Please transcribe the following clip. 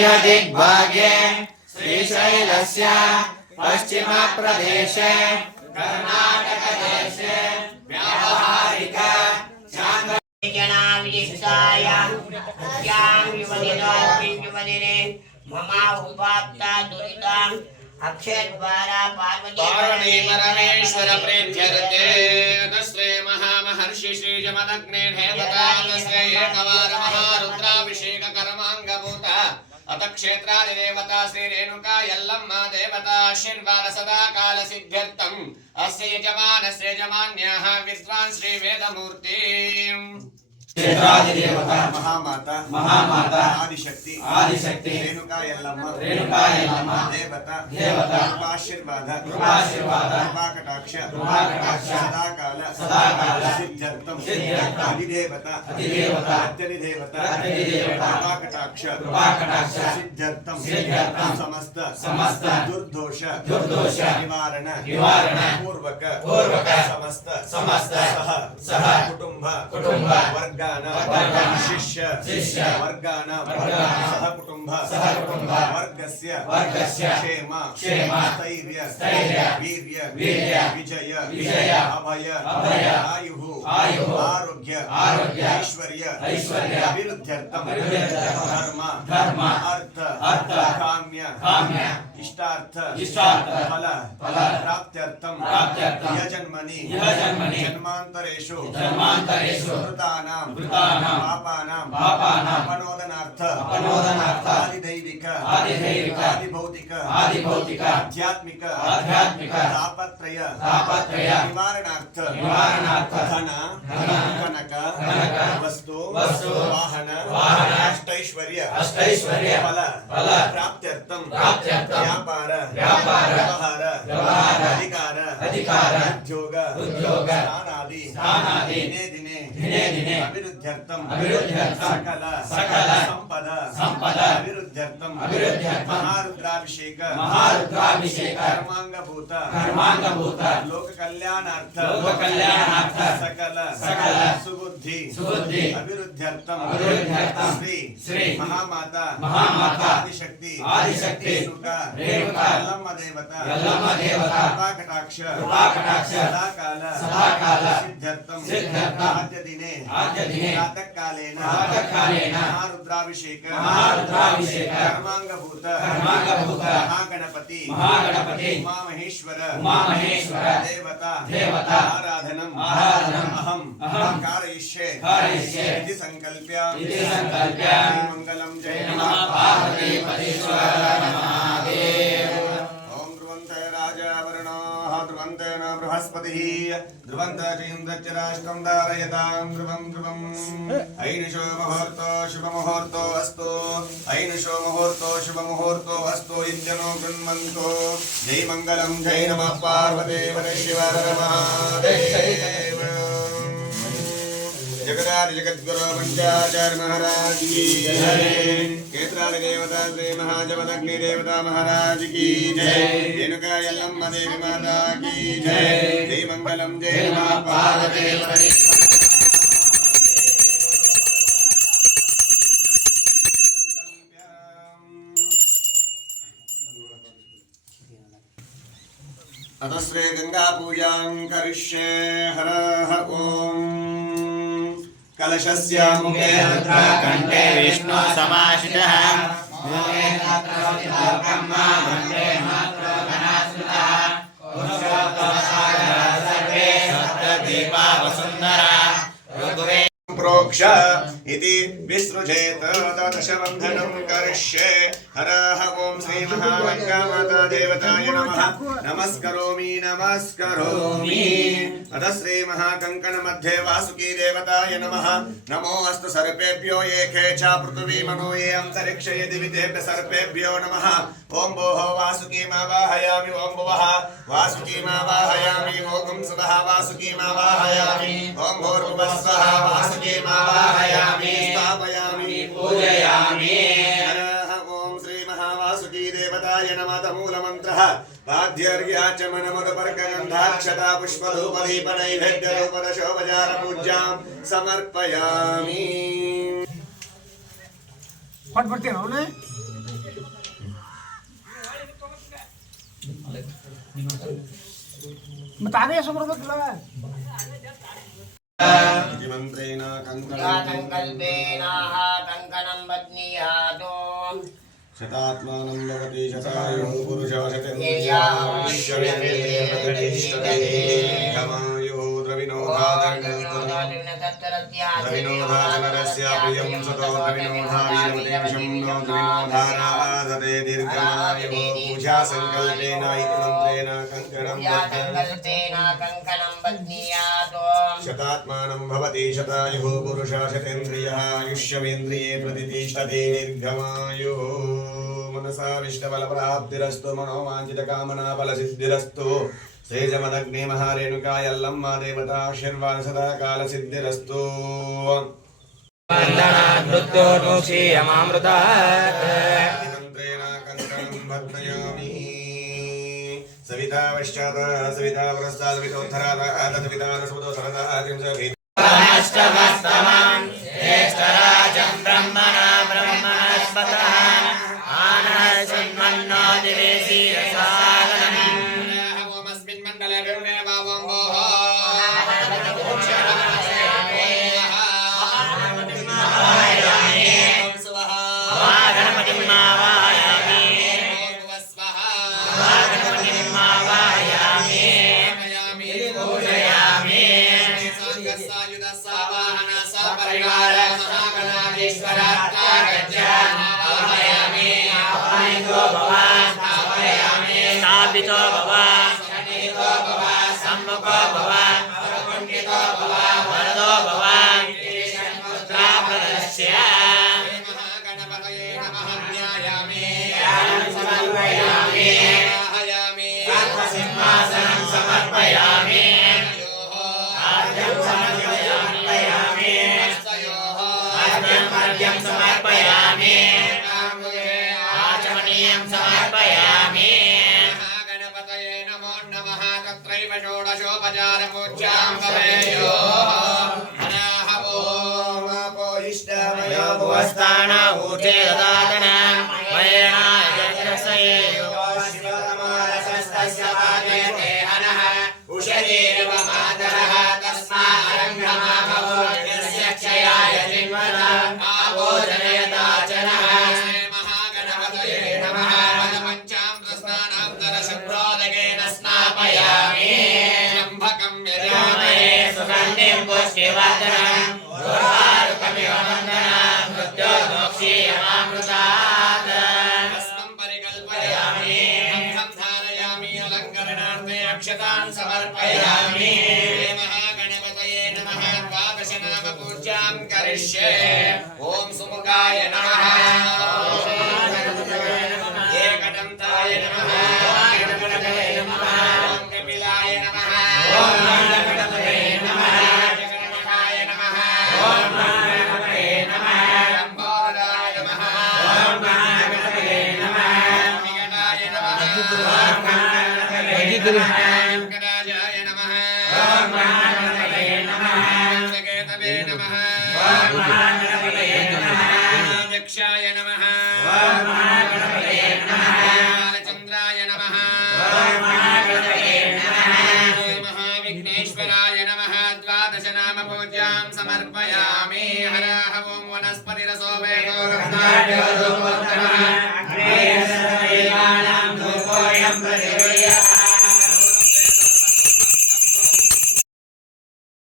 दिग्भागे श्रीशैलस्य पश्चिमप्रदेशे कर्नाटकदेशे व्यावहारिक चान्द्रजना विशिष्टाय मुख्यां युवदिने मम उपात्ता दुरितां अक्षय द्वारा पार्वती परमेश्वर प्रीत्यर्थे तस्मै महामहर्षि श्री जमदग्ने देवता तस्मै एकवार महारुद्राभिषेक कर्मांगभूत अत क्षेत्रादिदेवता श्री रेणुका यल्लम्मा देवता आशीर्वाद सदा काल सिद्ध्यर्थम अस्य यजमानस्य यजमान्याः विद्वान् श्री वेदमूर्ति क्षेत्रादिदेवता महामाता आदिशक्ति रेणुका यल्लम्मा देवता कृपाशीर्वाद कृपाकटाक्ष सदा काल सिद्ध्यर्थम अधिदेवता अत्यधिदेवता कृपाकटाक्ष सिद्ध्यर्थम समस्त दुर्दोष निवारण पूर्वक समस्त सह कुटुंब वर्गानां शिष्य वर्गानां सह कुटुंब वर्गस्य क्षेम स्थैर्य वीर्य विजय अभय आयुः आरोग्य ऐश्वर्य अभिवृद्ध्यर्थम धर्म अर्थ काम्य इष्टार्थ फल प्राप्त्यर्थम यजन्मनि जन्मान्तरेषु कृतानां पापानां अपनोदनार्थ आदिदैविक आदिभौतिक आध्यात्मिक तापत्रय निवारणार्थ धन कनक वस्तु वाहन अष्टैश्वर्य फल प्राप्त्यर्थम व्यापार व्यवहार अधिकार उद्योग स्थानादि दिने अभिवृद्ध्यर्थम सकल संपद अभिवृद्ध्यर्थम महारुद्राभिषेक कर्मांगभूत लोक कल्याणार्थ सकल सुबुद्धि अभिवृद्ध्यर्थम श्री महामाता आदिशक्ति रेणुका यल्लम्मा देवता कृपाकटाक्ष सदा काल सिद्ध्यर्थम आद्य दिने प्रातः कालेन महारुद्राभिषेक कर्मांगभूत महागणपति उमामहेश्वर देवता आराधनम् अहं कारयिष्ये इति संकल्प्य मंगलम जय नमः पार्वती परमेश्वर महादेव। ओम ध्रुवन्ते राजा वरुणो ध्रुवन्ते न बृहस्पतिः ध्रुवन्ते चन्द्रश्चराष्ट्रं धारयतां ध्रुवम् ऐनिशो मुहूर्तो शुभमुहूर्तो अस्तु ऐनिशो मुहूर्तो शुभमुहूर्तो अस्तु इत्यनो गृह्णन्तो जय मंगलम जय नमः पार्वती परमेश्वर महादेव। जगदादि जगद्गुरु पंचाचार्य महाराज की जय। क्षेत्रादि देवता श्री महाजमदग्नि देवता महाराज की जय। रेणुका यल्लम्मा देवी माता की जय। जय मंगलम जय नमः पार्वती परमेश्वर। अतः श्री गंगा पूजां करिष्ये हर ओम कलशस्य मुखे रुद्रा कंठे विष्णु समाश्रितः मूले ब्रह्मा मन्त्रे मात्रो गणाश्रितः पुरुषोत्तम सागर सर्वे सप्तदीपा वसुन्धरा ऋग्वे प्रोक्ष इति विसृजेत दशबन्धनं करिष्ये हर ओम श्री महागंगा देवताय नमः नमस्करोमि अतः श्री महाकंकण मध्ये वासुकी देवताय नमः नमो अस्तु सर्पेभ्यो ये खेचा पृथ्वी मनो ये अंतरिक्ष ये दिवितेभ्य सर्पेभ्यो नमः ओम भोः वासुकी मावाहयामि ओम भुवः वासुकी मावाहयामि ओम सुवः वासुकी मावाहयामि ओम भूर्भुवः स्वः वासुकी मावाहयामि स्थापयामि पूजयामि। ओम श्री महावासुकी देवताय नमः मूल मंत्रः पाद्यर्घ्याचमनमुदपर्कगन्धाक्षता पुष्पधूपदीपनैवेद्यरूपदशोपचार पूज्यां समर्पयामि। पट पड़ते हैं मग ताने समोर तुला मंत्रेण कङ्कल्पेनाः कङ्कणं बध्नीयातो शतात्मानं भवति शतायुः पुरुषः शतेन्द्रियायुष्यवेन्द्रिये प्रतिष्ठते दीर्घमायुः द्रविणोधानरस्य प्रियं सतो द्रविणोधावीरमतेशं नो द्रविणोधाराधते दीर्घमायुः पूजा सङ्कल्पेन इति मन्त्रेण कङ्कणं बध्नीयातो शतात्मानं भवति शतायुः पुरुषः शतेन्द्रियः आयुष्यवेन्द्रिये प्रतिष्ठते दीर्घमायुः मनसा विष्टबलप्राप्तिरस्तु मनोवाञ्छितकामनाफलसिद्धिरस्तु श्रीजमदग्नि महारेणुकायल्लम्मा देवताशीर्वाद सदा कालसिद्धिरस्तु मंत्रेण कङ्कणं बध्नयामि सविता पश्चात् सविता पुरस्तात् सवितोत्तरात् तद्विता सुमतो सरदात् सहस्रवस्तमं ज्येष्ठराजं ब्रह्मणा ब्रह्मणस्पतः आनशन्मन्नो दिवेशीरसादनम् ओमस्मिन् मण्डले विर्मेवावं भोः गणपतिं मावायामि पूजयामि स्थापितो भव सम्मुखो भव वरदो भव पुत्राप्रदस्य सिंहासनं समर्पयामि अर्घ्यं समर्पयामि आचमनीयं समर्पयामि गणपतये नमो नमः तत्रैव षोडशोपचारपूज्यां भवेयो हरः ओम अपोहिष्टमयो भुवस्थान ऊर्जे ददातन मयेणायजसयेयो शिवतमारसस्तस्य वाजयते हनः उषतीर्व मातरः तस्मारङ्घमा भवो यस्य क्षयाय जिन्वता आभोजनयताचनः महागणपतये नमः पञ्चामृतस्नानान्तरशुभ्रोदकेन स्नापयामि शम्भकं यजामहे सुगन्धिं पुष्टिवर्धनम् उर्वारुकमिव वन्दनं मृत्योर्मोक्षीयमामृतात् भस्मं परिकल्पयामि गन्धं धारयामि अलङ्करणार्थे अक्षतान् समर्पयामि महागणपतये नमः द्वादशनामपूजां करिष्ये ॐ सुमुखाय नमः एकदन्ताय नमः ॐ कपिलाय नमः ॐ गणपतये नमः जगन्नाथाय नमः ॐ गणपतये नमः लम्बोदराय नमः ॐ गणपतये नमः विघ्नाय नमः ॐ गणपतये नमः वेङ्कटाचार्य नमः ॐ गणपतये नमः केतवे नमः ॐ गणपतये नमः दक्षाय नमः ॐ गणपतये नमः बालचन्द्राय नमः ॐ गणपतये नमः महाविघ्नेश्वराय नमः द्वादशनामपूजां समर्पयामि हरः ॐ वनस्पतिरसो वेदो गन्धाढ्यो धूपोत्तमः देवानां धूपोऽयं प्रतिगृह्यः